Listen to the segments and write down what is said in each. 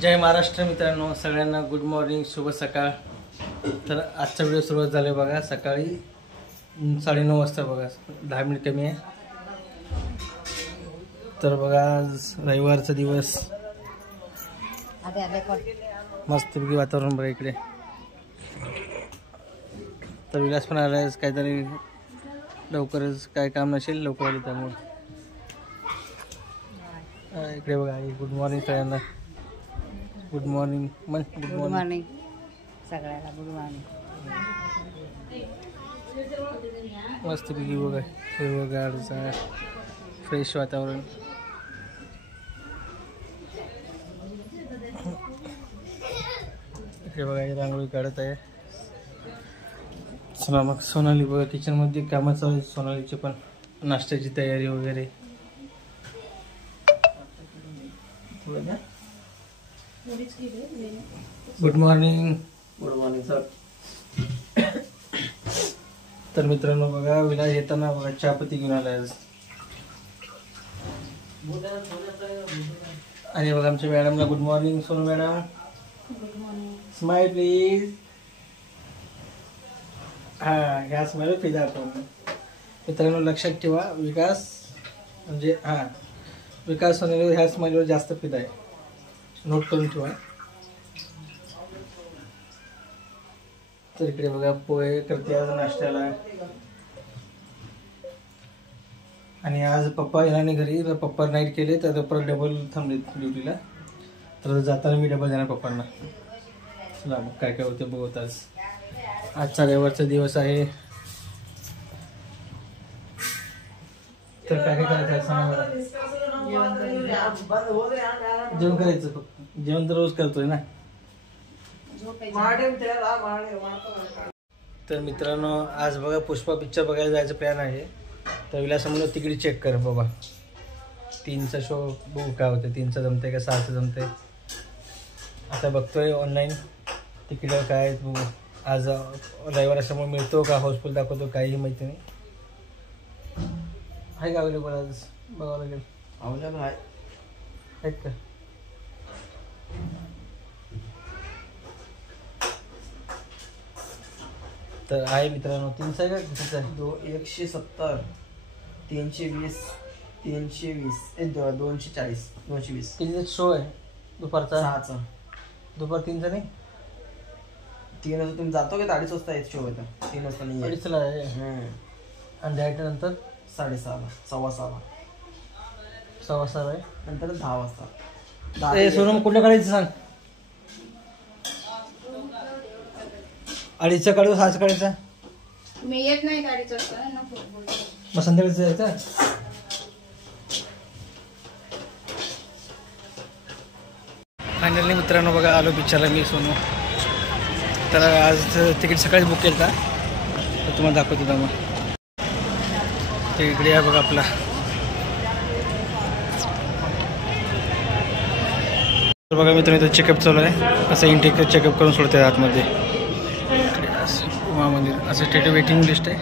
जय महाराष्ट्र मित्रांनो, सगळ्यांना good morning, शुभ सकाळ। तर आजचा व्हिडिओ सुरुवात झाले बघा सकाळी 9:30 वाजता बघा, 10 मिनिट कमी आहे। तर बघा रविवारचा दिवस, मस्तपैकी वातावरण बघा इकडे। तर विलास पण आलाय, काहीतरी लवकरच काय काम नसेल, लवकर आले त्यामुळे। इकडे बघा, गुड मॉर्निंग सगळ्यांना, गुड मॉर्निंग गुड मॉर्निंग सगळ्याला गुड मॉर्निंग। मस्तपैकी बघा हिरवगारचं फ्रेश वातावरण। इकडे बघा रांगोळी काढत आहे। चला मग सोनाली बघा किचन मध्ये कामं चालू आहेत, सोनालीची पण नाश्त्याची तयारी वगैरे। Good morning, good morning sir. तर मित्रांनो बघा, विलास येताना बघा चहापत्ती घेऊन आलाय आज। आणि बघा आमच्या मॅडमला good morning. Sonu madam good morning, smile please. हा, ह्या स्माइल फिदा आपण मित्रांनो लक्षात ठेवा, विकास म्हणजे विकास सोनाली ह्या स्माइलवर जास्त फिदा आहे, नोट करून ठेवा। तर इकडे बघा पोहे करते आज नाश्त्याला। आणि आज पप्पा येणार नाही घरी, तर पप्पा नाईट केले तर परत डबल थांबले ड्युटीला, तर जाताना मी डबल देणार पप्पांना। चला मग काय काय होते बघत। आजचा रविवारचा दिवस आहे, तर काय काय करायचं सांगा मला। जेवण करायचं फक्त, जेवण तर रोज करतोय ना। तर मित्रांनो आज बघा पुष्पा पिक्चर बघायला जायचं प्लॅन आहे। तर विलास म्हणून तिकीट चेक कर बाबा, 3चा शो बघू काय होतं, 3चं जमते का 6चं जमते, आता बघतोय ऑनलाईन तिकीट काय बघू। आज रविवार असल्यामुळे मिळतो का, हाऊसफुल दाखवतो काहीही माहिती नाही। आहे का अवेलेबल आज, बघावं लागेल। अवेलेबल आहेत का? तर आहे मित्रांनो, 3चा आहे का कितीचा आहे? 170, 320, 320, 240, 220। कितीचा शो आहे दुपारचा? 6चा। दुपार 3चा नाही, 3 वाजता तुम्ही जातो का? 2:30 वाजता शो होता, 3 वाजता नाही आहे। 2:30ला आहे आणि डायरेक्ट नंतर 6:30ला, 6:15, 6:15 आहे, नंतर 10 वाजता। ए सोनू कुठलं काढायचं सांग? 2:30चा काढू, 6चा काढायचा? मी येत नाही गाडीचं ना, मग संध्याकाळचं जायचं। फायनली मित्रांनो बघा आलो पिक्चरला मी, सोनू। तर आज तिकीट सकाळी बुक केलं होता, तर तुम्हाला दाखवतो होता मग। ते इकडे आहे बघा आपला, तर बघा मित्रांनो इथं चेकअप चालू आहे, असं इंटेक चेकअप करून सोडते आतमध्ये। उमा मंदिर असं स्टेट वेटिंग लिस्ट आहे।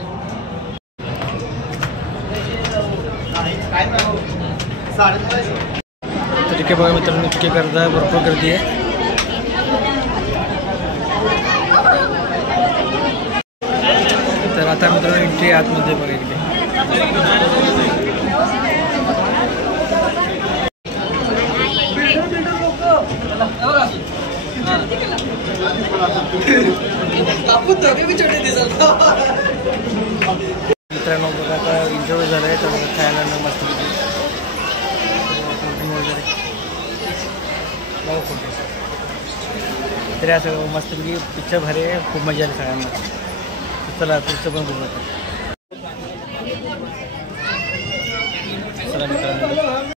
तर ठीक आहे बघा मित्रांनो, तिकीट करता भरपूर गर्दी आहे। तर आता मित्रांनो एंट्री आतमध्ये बघा इकडे। मित्रांनो बघा आता इंटरव्ह्यू झाला आहे, तर खायला मस्त वगैरे तरी असं मस्तपैकी पिक्चर भारी आहे, खूप मजा आली सगळ्यांना। चला पुढचं पण बघू आता। चला मित्रांनो